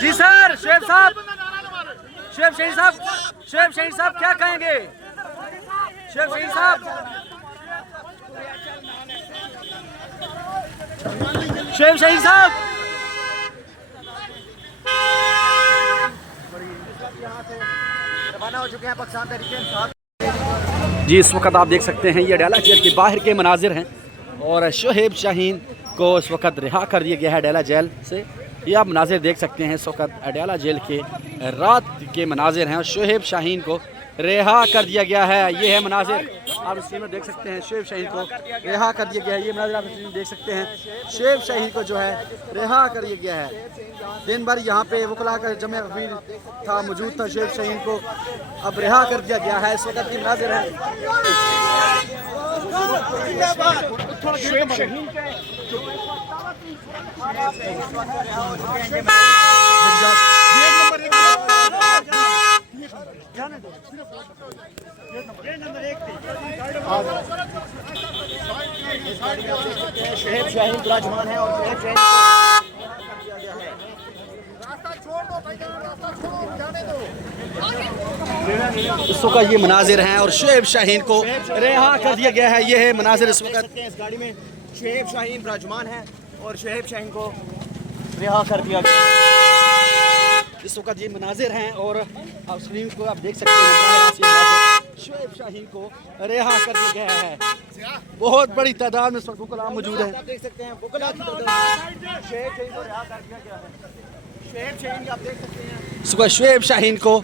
जी sir, Shoaib साहब, शुएब शहीन साहब, शुएब शहीन साहब क्या कहेंगे? शुएब शहीन साहब, शुएब शहीन साहब, रवाना हो चुके हैं पाकिस्तान तहरीक इंसाफ। जी इस वक्त आप देख सकते हैं ये अडयाला जेल के बाहर के मनाजिर हैं और शुएब शाहीन को इस वक्त रिहा कर दिया गया है अडयाला जेल से। ये आप मनाजिर देख सकते हैं, इस वक्त अडयाला जेल के रात के मनाजिर हैं और शुएब शाहीन को रिहा कर दिया गया है। ये है मनाजिर, आप स्क्रीन में देख सकते हैं, शुएब शाहीन को रिहा कर दिया गया है। ये मनाजिर आप स्क्रीन में देख सकते हैं, शुएब शाहीन को जो है रिहा कर दिया गया है। दिन भर यहाँ पे वकला का जमे अखीर था, मौजूद था। शुएब शाहीन को अब रिहा कर दिया गया है। इस वक्त की मनाजिर है शुएब शाहीन शुएब शाहीन विराजमान है और शुएब शाहीन इस वक्त ये मनाजिर हैं और शुएब शाहीन को रिहा कर दिया गया है। ये है मनाजिर इस वक्त इस गाड़ी में शुएब शाहीन विराजमान है और शुएब शाहीन को रिहा कर दिया गया। इस वक्त ये मनाजिर हैं और आप स्क्रीन को आप देख सकते हैं, शुएब शाहीन को रिहा कर दिया गया है। बहुत बड़ी तादाद में इस वक्त वकला मौजूद हैं, आप देख सकते हैं वकला की तादाद। शुएब शाहीन को रिहा कर दिया गया है। शुएब शाहीन आप देख सकते हैं इस वक्त शुएब शाहीन को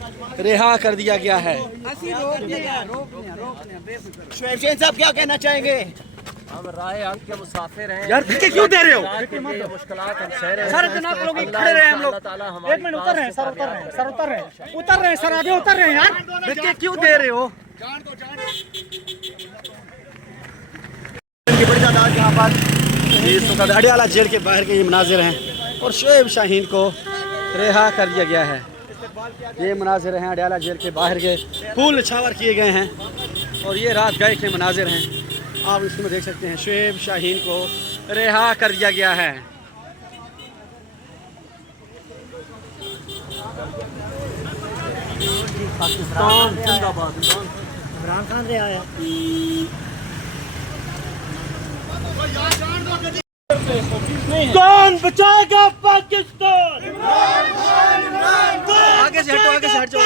रिहा कर दिया गया है। शुएब शाहीन साहब क्या कहना चाहेंगे? हम राह अंक के मुसाफिर हैं यार, धक्के क्यों दे रहे हो? मुश्किलात हम सह रहे हैं सर जनाब लोग खड़े रहे, हम लोग एक मिनट उतर रहे हैं सर, उतर रहे हैं सर, उतर रहे हैं सर, आगे उतर रहे हैं यार, धक्के क्यों दे रहे हो? बड़ी तादाद यहाँ पर इस वक्त अडयाला जेल के बाहर के ये मनाजिर हैं और शुएब शाहीन को रिहा कर दिया गया है। ये मनाजिर हैं अडयाला जेल के बाहर के, फूल छावर किए गए हैं और ये रात गए के मनाजिर हैं। आप इसमें देख सकते हैं शुएब शाहीन को रिहा कर दिया गया है। पाकिस्तान जिंदाबाद। इमरान खान रिहा है। कौन बचाएगा पाकिस्तान? आगे से हटो, आगे से हट जाओ।